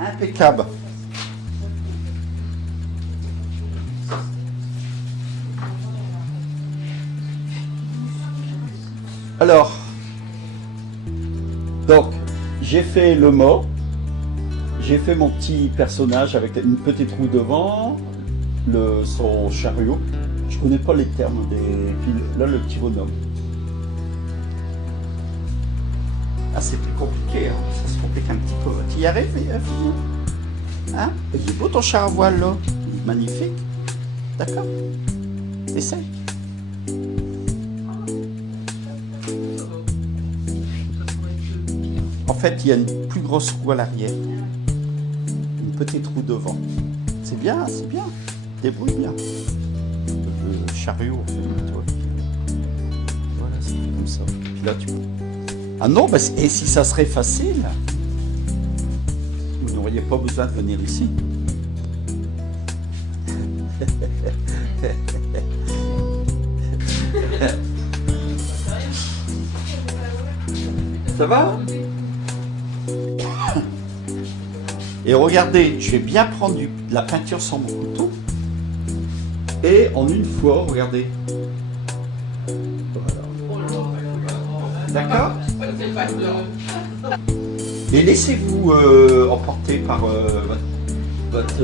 Impeccable. Alors, donc, j'ai fait le mât, j'ai fait mon petit personnage avec une petite roue devant, son chariot. Je connais pas les termes des... Puis là, le petit bonhomme. Ah, c'est plus compliqué, hein. Ça se complique un petit peu. Tu y arrives, Fillon? Hein? Il est beau ton char à voile, là. Il est magnifique. D'accord? Essaye. En fait, il y a une plus grosse roue à l'arrière. Une petite roue devant. C'est bien, c'est bien. Débrouille bien. Le chariot, en fait, tu vois. Voilà, c'est comme ça. Puis là, tu peux... Ah non, bah, et si ça serait facile, vous n'auriez pas besoin de venir ici. Ça va? Et regardez, je vais bien prendre de la peinture sur mon couteau. Et en une fois, regardez. Voilà. D'accord? Et laissez-vous emporter par votre...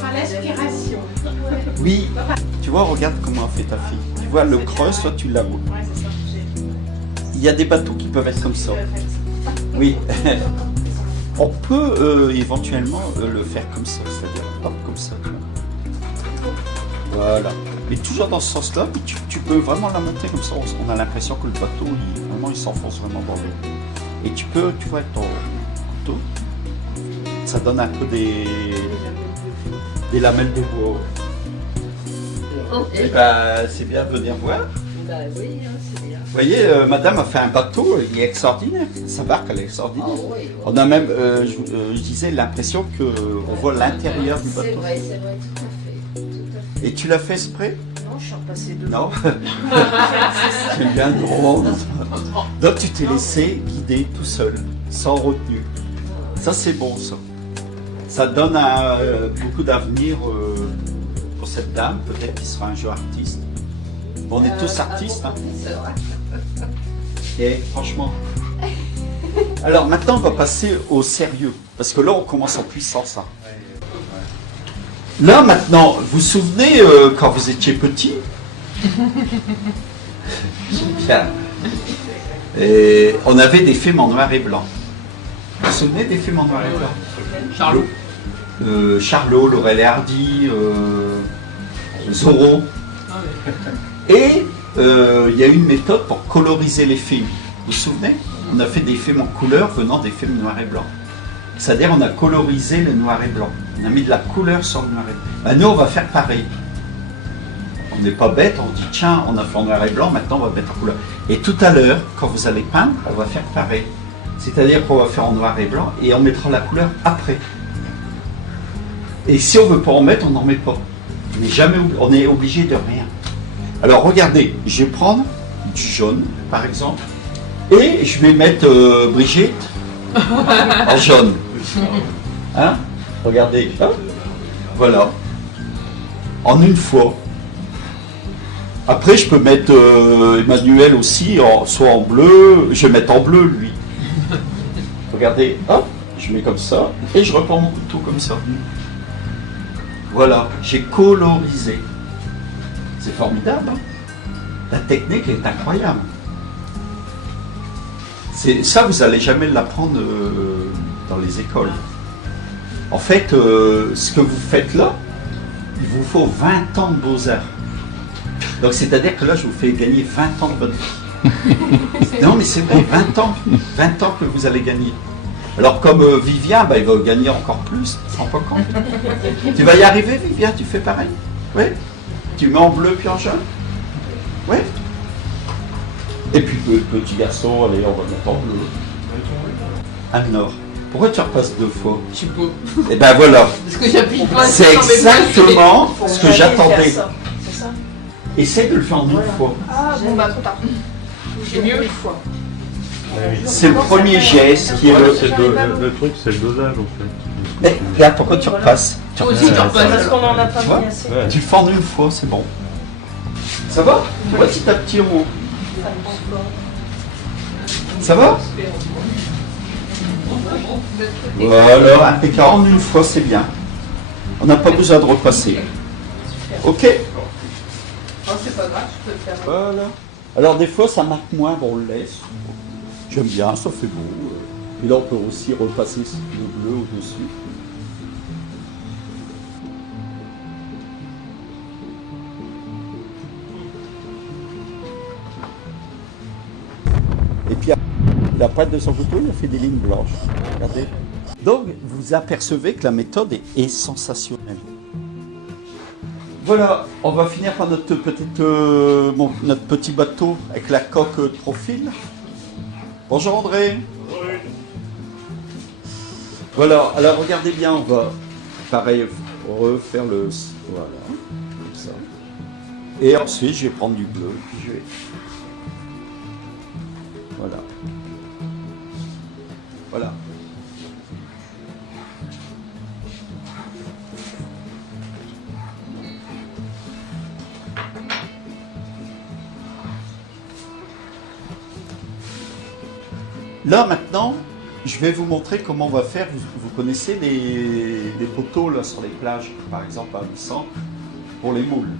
Par l'aspiration. Oui, tu vois, regarde comment a fait ta fille. Tu vois, le creuse, toi, tu l'as. Ouais, c'est ça. Il y a des bateaux qui peuvent être comme ça. Oui. On peut éventuellement le faire comme ça, c'est-à-dire hop, comme ça. Voilà. Mais toujours dans ce sens-là, tu peux vraiment la monter comme ça. On a l'impression que le bateau, il s'enfonce vraiment dans l'eau. Et tu peux, tu vois, avec ton couteau, ça donne un peu des lamelles de bois. Et ben, c'est bien de venir voir. Bah oui, hein, c'est bien. Vous voyez, madame a fait un bateau, il est extraordinaire. Sa barque, elle est extraordinaire. Oh, oui, oui. On a même, je disais, l'impression qu'on voit l'intérieur du C'est bateau. vrai, tout à fait. Tout à fait. Et tu l'as fait exprès? Non, je suis repassée devant. Non. C'est bien drôle. Donc tu t'es laissé guider tout seul, sans retenue. Ça c'est bon ça. Ça donne beaucoup d'avenir pour cette dame, peut-être qu'il sera un jour artiste. Bon, on est tous artistes. Hein. C'est vrai. Et franchement. Alors maintenant on va passer au sérieux, parce que là on commence en puissance. Hein. Là maintenant, vous vous souvenez quand vous étiez petit? Bien. Et on avait des films en noir et blanc. Vous vous souvenez des films en noir et blanc? Charlot. Charlot, Laurel et Hardy, Zorro. Et il y a eu une méthode pour coloriser les films. Vous vous souvenez? On a fait des films en couleur venant des films noir et blanc. C'est-à-dire on a colorisé le noir et blanc. On a mis de la couleur sur le noir et blanc. Ben, nous on va faire pareil. On n'est pas bête, on dit tiens, on a fait en noir et blanc, maintenant on va mettre en couleur. Et tout à l'heure, quand vous allez peindre, on va faire pareil. C'est-à-dire qu'on va faire en noir et blanc et on mettra la couleur après. Et si on ne veut pas en mettre, on n'en met pas. On est obligé de rien. Alors regardez, je vais prendre du jaune par exemple et je vais mettre Brigitte en jaune. Hein? Regardez, hop. Voilà. En une fois. Après, je peux mettre Emmanuel aussi, soit en bleu. Je vais mettre en bleu, lui. Regardez, hop, je mets comme ça. Et je reprends mon couteau comme ça. Voilà, j'ai colorisé. C'est formidable. Hein? La technique est incroyable. Ça, vous n'allez jamais l'apprendre dans les écoles. En fait, ce que vous faites là, il vous faut 20 ans de beaux-arts. Donc, c'est-à-dire que là, je vous fais gagner 20 ans de votre vie. Non, mais c'est vrai, 20 ans. 20 ans que vous allez gagner. Alors, comme Vivien, bah, il va gagner encore plus. Tu te rends pas compte? Tu vas y arriver, Vivien, tu fais pareil. Oui. Tu mets en bleu puis en jaune. Oui. Et puis, petit garçon, allez, on va mettre en bleu. Anne-Laure, pourquoi tu repasses 2 fois? Je sais pas. Et ben voilà. Parce que j'applique pas. C'est exactement ce que j'attendais. C'est ça. Essaye de le faire en une fois. Ah bon, bah trop tard. C'est mieux. Une fois. C'est le premier geste qui est Le truc, c'est le dosage en fait. Et là, pourquoi tu repasses? Toi aussi, tu Parce repasses. qu'on en a pas Tu vois mis assez. Ouais. Tu formes une fois, c'est bon. Ça va? Petit à petit, on... Ça va? Voilà, impeccable. En une fois, c'est bien. On n'a pas besoin de repasser. Ok? Non, c'est pas grave, je peux le faire. Voilà. Alors des fois, ça marque moins, bon, on le laisse. J'aime bien, ça fait beau. Et là, on peut aussi repasser le bleu au-dessus. Et puis, la pâte de son couteau, il a fait des lignes blanches. Regardez. Donc, vous apercevez que la méthode est sensationnelle. Voilà, on va finir par notre petit bateau avec la coque de profil. Bonjour André. Voilà, alors regardez bien, on va pareil refaire le... Voilà, comme ça. Et ensuite, je vais prendre du bleu. Je vais... Voilà. Voilà. Là maintenant, je vais vous montrer comment on va faire. Vous connaissez les poteaux là, sur les plages, par exemple à Bisson, pour les moules.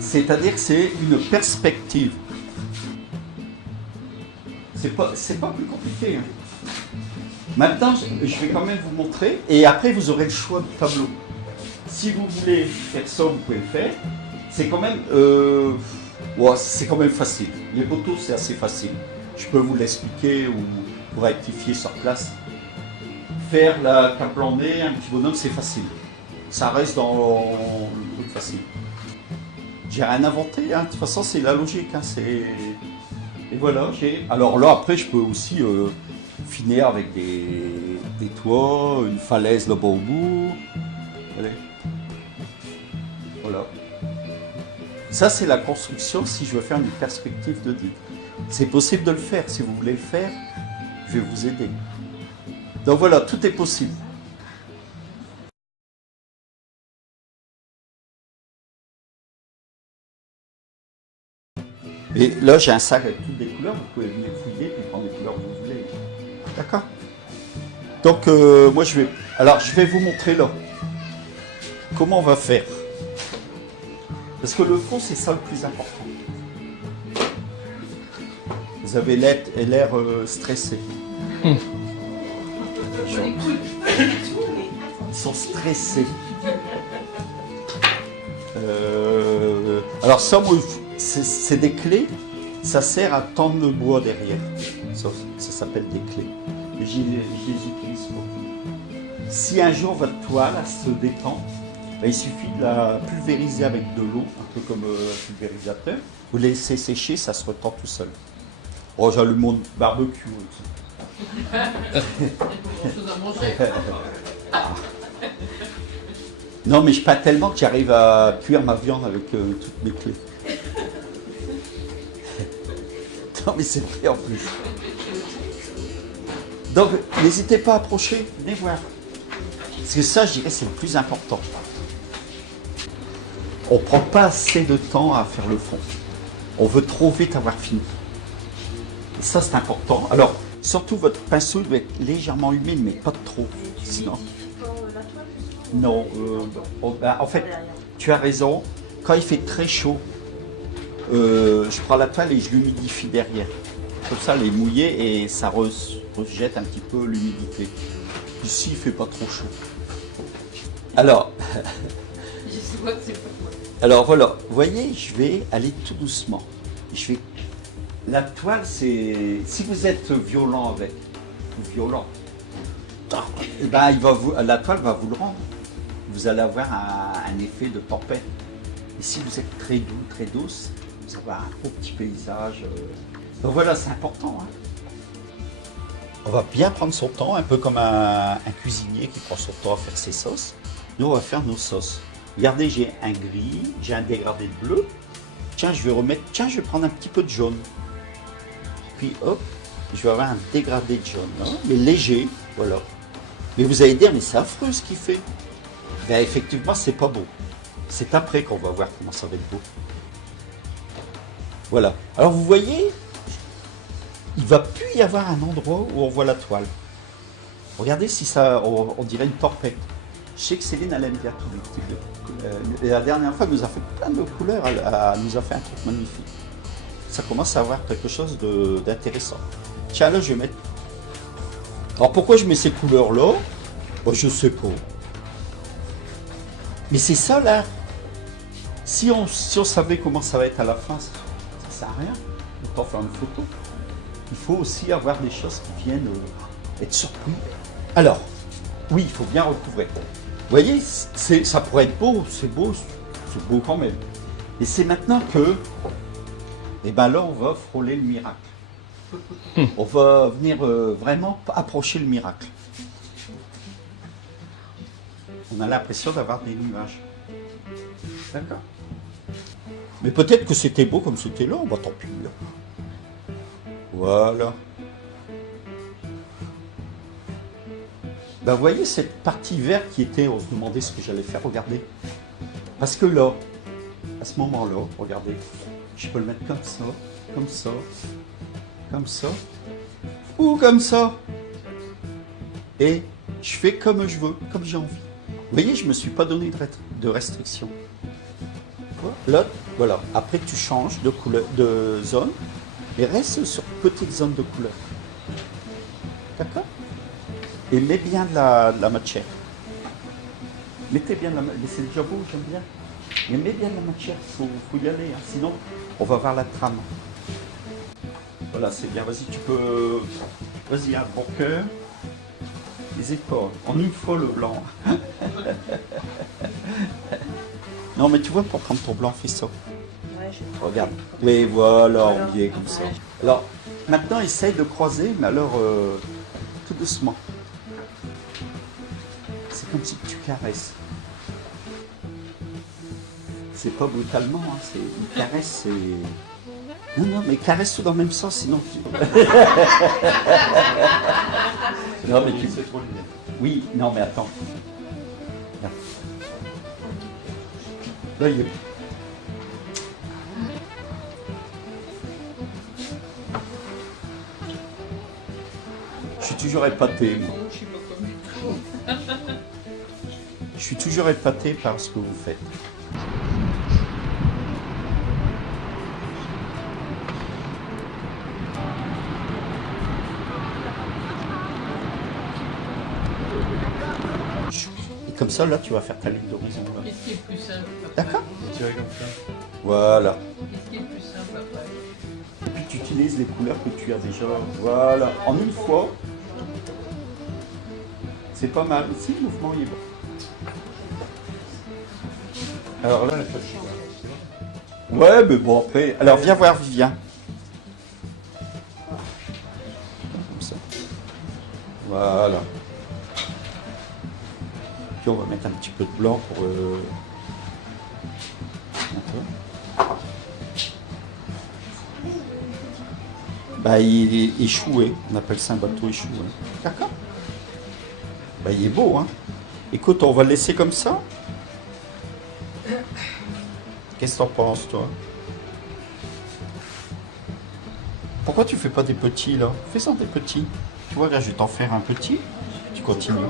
C'est-à-dire que c'est une perspective. C'est pas plus compliqué. Hein. Maintenant, je vais quand même vous montrer, et après vous aurez le choix du tableau. Si vous voulez faire ça, vous pouvez le faire. C'est quand même, c'est quand même facile. Les poteaux, c'est assez facile. Je peux vous l'expliquer ou vous rectifier sur place. Faire la caplanée, un petit bonhomme, c'est facile. Ça reste dans le truc facile. J'ai rien inventé, hein. De toute façon, c'est la logique. Hein. Et voilà, alors là, après, je peux aussi finir avec des toits, une falaise là-bas au bout. Allez. Voilà. Ça, c'est la construction si je veux faire une perspective de digue. C'est possible de le faire. Si vous voulez le faire, je vais vous aider. Donc voilà, tout est possible. Et là, j'ai un sac avec toutes les couleurs. Vous pouvez venir fouiller et prendre les couleurs que vous voulez. D'accord? Donc, moi, je vais vous montrer là. Comment on va faire. Parce que le fond, c'est ça le plus important. Vous avez l'air stressé. Ils sont stressés. Alors ça, c'est des clés. Ça sert à tendre le bois derrière. Ça s'appelle des clés. Et je les utilise pour tout. Si un jour votre toile se détend, il suffit de la pulvériser avec de l'eau, un peu comme un pulvérisateur. Vous laissez sécher, ça se retend tout seul. Oh, j'allume mon barbecue. Non, mais je peins tellement que j'arrive à cuire ma viande avec toutes mes clés. Non, mais c'est vrai en plus. Donc, n'hésitez pas à approcher, venez voir. Parce que ça, je dirais, c'est le plus important. On ne prend pas assez de temps à faire le fond. On veut trop vite avoir fini. Et ça, c'est important. Alors, surtout, votre pinceau doit être légèrement humide, mais pas trop. Sinon... Non. En fait, tu as raison. Quand il fait très chaud, je prends la toile et je l'humidifie derrière. Comme ça, elle est mouillée et ça rejette un petit peu l'humidité. Ici, il ne fait pas trop chaud. Alors... Alors voilà, vous voyez, je vais aller tout doucement. La toile, c'est... Si vous êtes violent avec, ou violent, eh ben, la toile va vous le rendre. Vous allez avoir un effet de tempête. Et si vous êtes très doux, très douce, vous allez avoir un beau petit paysage. Donc voilà, c'est important. Hein. On va bien prendre son temps, un peu comme un cuisinier qui prend son temps à faire ses sauces. Nous, on va faire nos sauces. Regardez, j'ai un gris, j'ai un dégradé de bleu. Tiens, je vais prendre un petit peu de jaune. puis hop, je vais avoir un dégradé de jaune, hein, mais léger, voilà. Mais vous allez dire, mais c'est affreux ce qu'il fait. Ben, effectivement, c'est pas beau. C'est après qu'on va voir comment ça va être beau. Voilà. Alors vous voyez, il va plus y avoir un endroit où on voit la toile. Regardez si ça, on dirait une tempête. Je sais que Céline, elle aime bien tous les types de couleurs. Et la dernière fois, elle nous a fait plein de couleurs, elle nous a fait un truc magnifique. Ça commence à avoir quelque chose d'intéressant. Tiens, là, je vais mettre... Alors, pourquoi je mets ces couleurs-là? Bon, je sais pas. Mais c'est ça, là. Si on savait comment ça va être à la fin, ça sert à rien. On peut faire une photo. Il faut aussi avoir des choses qui viennent être surpris. Alors, oui, il faut bien recouvrir. Vous voyez, ça pourrait être beau, c'est beau quand même. Et c'est maintenant que, eh ben là, on va frôler le miracle. On va venir vraiment approcher le miracle. On a l'impression d'avoir des nuages. D'accord. Mais peut-être que c'était beau comme c'était là, bah tant pis. Là. Voilà. Ben, vous voyez cette partie verte qui était, on se demandait ce que j'allais faire, regardez. Parce que là, à ce moment-là, regardez, je peux le mettre comme ça, comme ça, comme ça, ou comme ça. Et je fais comme je veux, comme j'ai envie. Vous voyez, je ne me suis pas donné de restriction. Là, voilà. Après, tu changes de couleur, de zone, et reste sur petite zone de couleur. D'accord? Et mets bien de la matière. Mettez bien de la matière. C'est déjà beau, j'aime bien. Mais mets bien de la matière, il faut y aller. Hein. Sinon, on va voir la trame. Voilà, c'est bien. Vas-y, tu peux... Vas-y, un bon cœur. Les épaules. En une fois, le blanc. Non, mais tu vois, pour prendre ton blanc, fais ça. Ouais, regarde. Oui, voilà, on y est comme ça. Alors, maintenant, essaye de croiser, mais alors, tout doucement. C'est comme si tu caresses. C'est pas brutalement, hein, c'est une caresse, c'est... Non, mais caresse tout dans le même sens, sinon tu... Non, mais tu... C'est trop lumière. Oui, non, mais attends. Regarde. Là, il est... Je suis toujours épaté, moi. Je suis toujours épaté par ce que vous faites. Et comme ça, là, tu vas faire ta ligne d'horizon. Qu'est-ce qui est plus simple? D'accord? Tirer comme ça. Voilà. Qu'est-ce qui est plus simple après? Et puis tu utilises les couleurs que tu as déjà. Voilà. En une fois. C'est pas mal. Si, le mouvement il est bon. Alors là, ouais, mais bon, après. Alors, viens voir Vivien. Comme ça. Voilà. Puis on va mettre un petit peu de blanc pour. Bah, il est échoué. On appelle ça un bateau échoué. D'accord. Bah, il est beau, hein. Écoute, on va le laisser comme ça. Qu'est-ce que t'en penses, toi? Pourquoi tu fais pas des petits, là? Fais-en des petits. Tu vois, là, je vais t'en faire un petit. Tu continues. Là,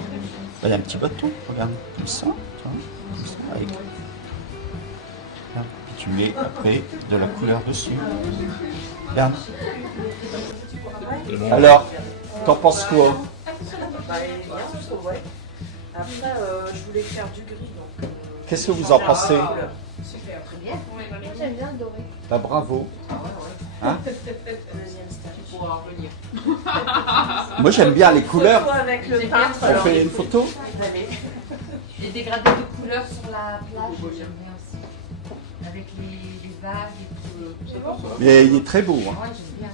il y a un petit bateau, regarde. Comme ça, tu vois. Comme ça, avec... Là. Et tu mets, après, de la couleur dessus. Regarde. Alors, t'en penses quoi? Bah, il est bien, je trouve, ouais. Après, je voulais faire du gris, donc... Qu'est-ce que vous en pensez? Super, très bien. J'aime bien le doré. Bah, bravo. Hein? Deuxième stage. Tu pourras revenir. Moi, j'aime bien les couleurs. Photo avec le peintre. On fait une photo? Allez. Les dégradés de couleurs sur la plage, j'aime bien aussi. Avec les vagues et tout. C'est bon? Mais il est très beau. Hein. Ouais, j'aime bien.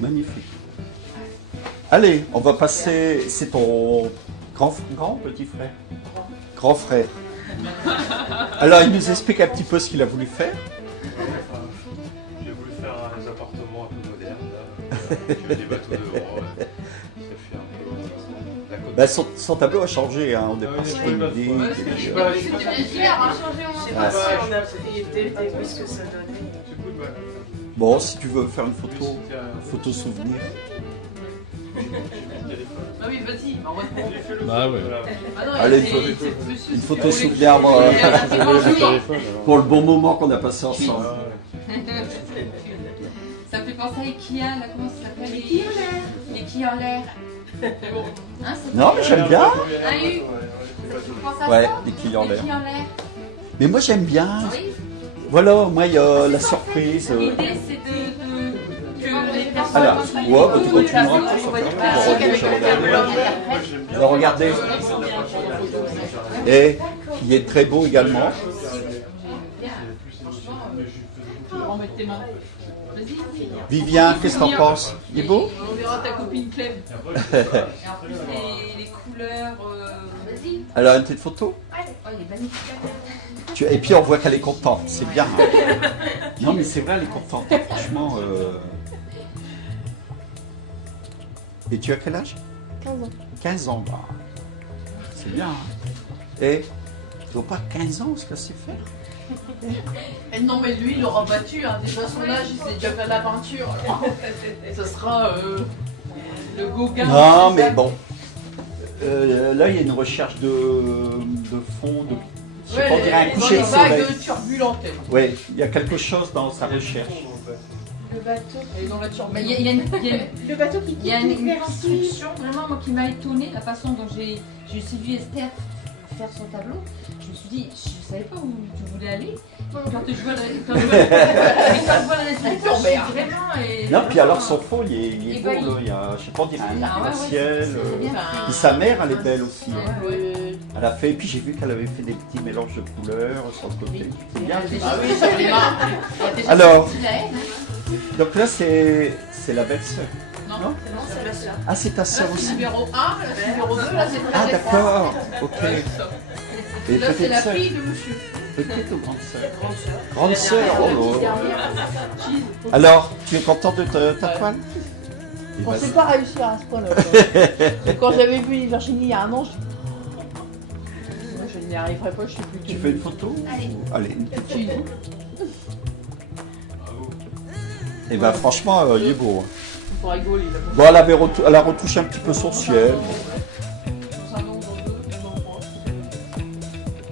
Magnifique. Allez, on va passer... C'est ton grand petit frère? Grand frère. Alors, il nous explique un petit peu ce qu'il a voulu faire. J'ai voulu faire des appartements un peu modernes. Des bateaux de roi, ouais. Ça fait un peu la côte. Ben, son tableau a changé, hein. Au départ, ouais, c'était une ouais, idée. ouais, et c'est- puis, je sais pas, je sais pas. C'était bien clair, hein. Je sais pas si on a pris dès le début ce que ça donnait. C'est cool, ouais. Bon, si tu veux faire une Oui, photo, c'était un- photo souvenir. Ah oui, vas-y, envoie ton. Bah ouais. Ah non, Allez, une une photo souvenir pour le bon moment qu'on a passé ensemble. Ça me fait penser à Ikea, là, comment ça s'appelle? Les quilles en l'air. Les quilles en l'air. Hein, c'est Non, mais j'aime bien. Ah oui. Ça te fait penser à Ouais, ça? des quilles en Les l'air. quilles en l'air. Mais moi, j'aime bien. Oui. Voilà, moi, il y a la surprise. L'idée, c'est que les personnes... Alors, ouais, bah, tu continueras pour ça. Alors, regardez. Et il est très beau également. On met tes mains. Vas-y. Vivien, qu'est-ce que t'en penses? Il est beau? On verra ta copine Clem. Et en plus, les couleurs... Vas-y. Alors, une petite photo? Oh, il est magnifique. Et puis, on voit qu'elle est contente. C'est bien. Non, mais c'est vrai, elle est contente. Franchement. Et tu as quel âge? 15 ans. 15 ans, bah. C'est bien. Hein. Et tu vois pas 15 ans ce que c'est faire? Et non, mais lui, il aura battu. Hein. Déjà, son âge, il s'est déjà fait la peinture. Ça sera le Gauguin. Non, mais bon. Là, il y a une recherche de fond, de. Je sais Ouais, pas, on dirait un dans coucher les de soleil. vagues turbulentes. Oui, il y a quelque chose dans sa recherche. Le bateau. Et dans la Mais turbulence. il y a une... Le bateau qui Il y a quitte une les vertus. construction vraiment moi qui m'a étonnée, la façon dont j'ai séduit Esther faire son tableau. Je me suis dit, je ne savais pas où tu voulais aller. Quand je vois la nature, je suis vraiment... et- Non, puis alors son fond, il est beau, Ébahi. là. Il y a, je sais pas, on dirait Ah ouais, un ouais, ciel. c'est bien. Et sa mère, elle est belle aussi. Ouais, ouais. Elle a fait, et puis j'ai vu qu'elle avait fait des petits mélanges de couleurs sur le côté. C'est bien. Ah oui, ça fait marre. Alors, C'est la haine, hein. donc là, c'est la belle-sœur. Non, Non Non, c'est la sœur. Ah, c'est ta là, sœur c'est aussi. numéro 1, là, c'est numéro 2, là, c'est Ah, d'accord. Ok. Et Là, c'est petite la sœur. fille de monsieur. Petite ou grande sœur? Grande sœur. Grande sœur, oh là. Dernière. Alors, tu es content de ta toile? Eh On ben, ne sait pas réussir à ce point-là. Quand j'avais vu Virginie il y a un an, je n'y arriverai pas, je suis plus tu fais une photo? Allez. Allez, une petite photo. Et ben franchement, il est beau. Hein. Pour rigoler, il a Bon, elle a retouché un petit peu son ciel.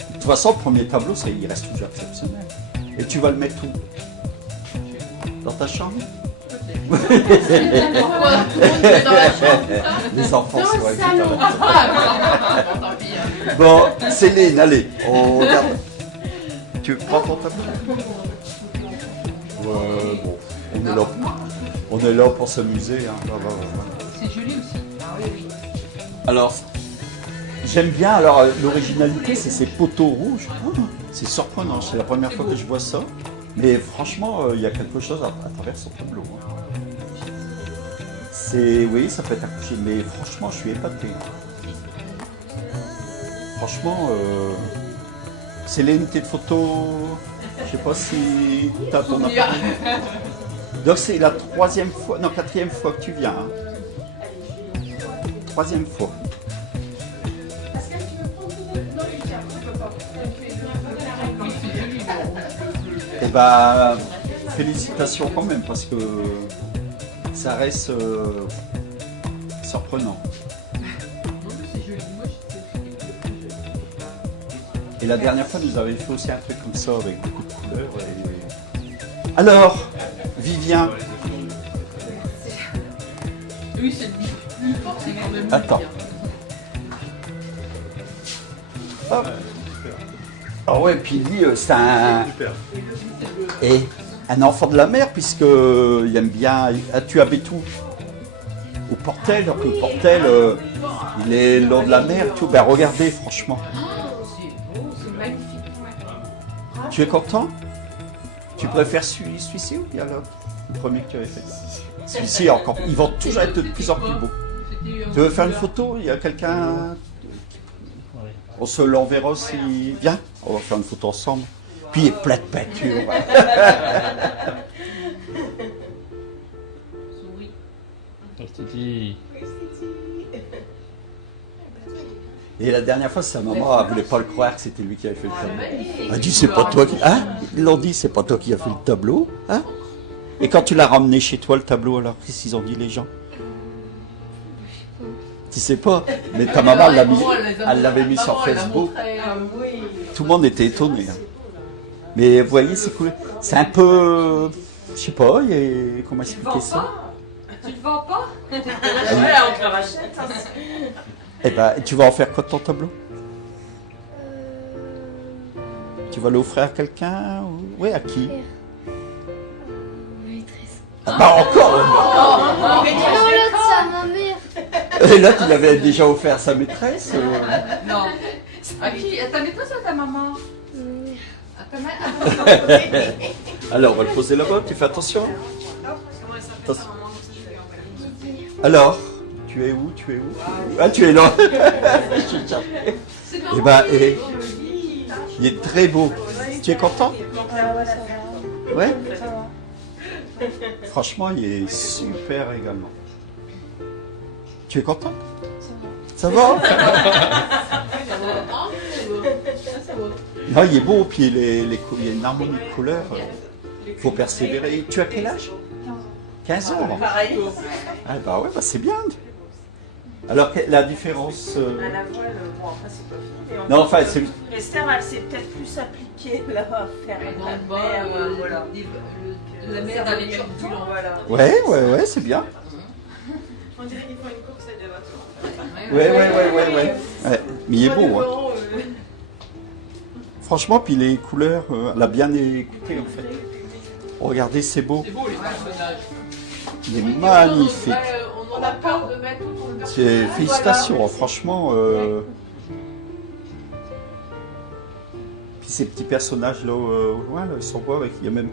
De toute façon, le premier tableau, il reste toujours exceptionnel. Et tu vas le mettre où? Dans ta chambre? Pourquoi? Tout le monde est dans la chambre. Les enfants, c'est vrai. le salon. Ah, bon, tant pis. Hein. Bon, Céline, allez, on regarde. Tu prends ton tableau? Ouais, bon, on est là pour s'amuser. Hein. C'est joli aussi. Ah oui, oui. Alors, j'aime bien, alors l'originalité, c'est ces poteaux rouges. Oh, c'est surprenant, c'est la première fois que je vois ça. Mais franchement, il y a quelque chose à travers son tableau. Hein. Oui, ça peut être accouché, mais franchement, je suis épaté. Franchement, c'est l'unité de photo. Je sais pas si tu as ton Souvenir. appareil. Donc c'est la quatrième fois que tu viens. Hein. Troisième fois. Et bah, félicitations quand même, parce que ça reste surprenant. Et la dernière fois, nous avions fait aussi un truc comme ça, avec beaucoup de couleurs. Alors, Vivien, Oui, c'est le plus fort, c'est quand même. Attends. Hop. Ah ouais, puis lui, c'est un enfant de la mer, puisque il aime bien. Ah, tu habites où? Au Portel, donc le Portel, il est le long de la mer, tout. Ben regardez, franchement. C'est magnifique. Tu es content? Tu préfères celui-ci ou bien l'autre? Le premier que tu avais fait? Celui-ci, encore. Ils vont toujours être de plus en plus beaux. Tu veux faire une photo? Il y a quelqu'un? On se l'enverra aussi. Viens, on va faire une photo ensemble. Puis il est plein de peinture. Souris. Christiti. Et la dernière fois, sa maman, elle voulait pas le croire que c'était lui qui avait fait le tableau. magnifique. Elle a dit, c'est pas toi qui... Hein? Ils l'ont dit, c'est pas toi qui as fait le tableau. Hein? Et quand tu l'as ramené chez toi, le tableau, alors, qu'est-ce qu'ils ont dit, les gens? Tu sais pas, mais ta maman, elle l'avait mis sur Facebook. oui. Tout le monde était étonné. Hein. Mais vous voyez, c'est cool. C'est un peu... Je sais pas, comment Tu le expliquer vends ça? pas? Tu le vends pas? Ouais, on te le rachète. Hein. Eh ben, tu vas en faire quoi de ton tableau? Tu vas l'offrir à quelqu'un? Oui, à qui? Maîtresse. Ah, pas encore! Non, l'autre, c'est à ma mère. Et là, tu l'avais déjà offert à sa maîtresse? Non. À qui? À ta maîtresse ou à ta maman? Mère. À ta mère? Alors, on va le poser là-bas, tu fais attention. Attention. Alors, tu es où? Tu es où? Ah, tu es là. Eh ben, il est très beau. Tu es content? Ouais. Franchement, il est super également. Tu es content? Ça va? Non, il est beau, puis il y a une harmonie de couleurs. Il faut persévérer. Tu as quel âge? 15 ans. Pareil. Ah bah ouais, bah c'est bien. Alors, la différence... À la voile, bon après c'est pas fini. Mais Non, enfin, c'est... Esther, elle s'est peut-être plus appliquée là à faire Dans la le bas, mer, voilà. la mer avec le turbulent. Voilà. Ouais, c'est bien. On dirait qu'ils font une course avec des bateaux. Ouais. Ouais. Mais il est beau, hein. Franchement, puis les couleurs, elle a bien écouté en fait. Regardez, c'est beau. C'est beau les personnages. Il est magnifique. On a peur de mettre tout ton C'est félicitations, hein, franchement. Puis ces petits personnages là au loin, là, ils sont beaux avec. Il y a même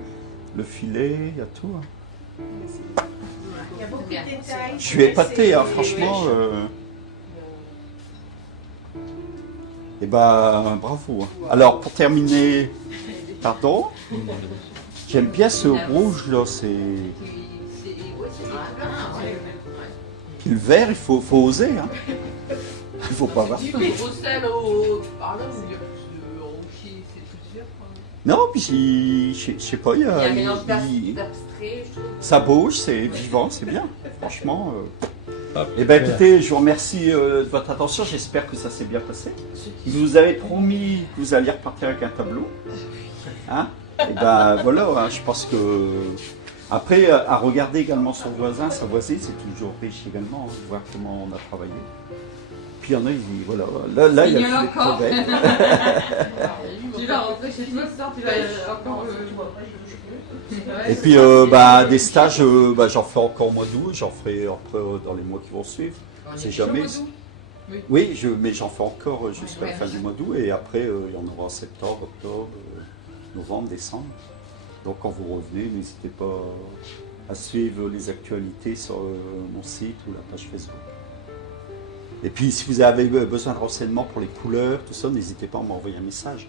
le filet, il y a tout. Hein. Il y a beaucoup de détails. Je suis épaté, hein, franchement. Et bah, bravo. Hein. Alors, pour terminer, pardon, j'aime bien ce rouge là, c'est. Puis le vert, il faut oser. Hein. Il faut pas avoir. Du sel par là, ou bien le rocher, c'est tout vert. Non, puis je sais pas, il y Il y a a. un mélange il- d'abstrait, je trouve. Ça bouge, c'est vivant, c'est bien. Franchement. Eh bien, écoutez, je vous remercie de votre attention. J'espère que ça s'est bien passé. Vous nous avez promis que vous alliez repartir avec un tableau. Hein? Et ben voilà, hein, je pense que. Après, à regarder également son voisin, sa voisine, c'est toujours riche également, hein, de voir comment on a travaillé. Puis il y en a, ils disent, voilà, là il y a Il y en a des encore. crevettes. Tu vas rentrer chez toi ce soir, tu vas encore. Et puis, des stages, j'en fais encore au mois d'août, j'en ferai après dans les mois qui vont suivre. C'est jamais. Oui, mais j'en fais encore jusqu'à la fin du mois d'août et après il y en aura en septembre, octobre, novembre, décembre. Donc quand vous revenez, n'hésitez pas à suivre les actualités sur mon site ou la page Facebook. Et puis si vous avez besoin de renseignements pour les couleurs, tout ça, n'hésitez pas à m'envoyer un message.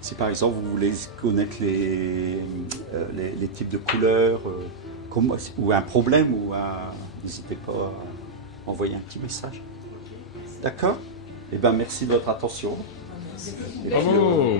Si par exemple vous voulez connaître les types de couleurs, ou un problème, n'hésitez pas à envoyer un petit message. D'accord? Eh bien merci de votre attention. Et puis, Bravo.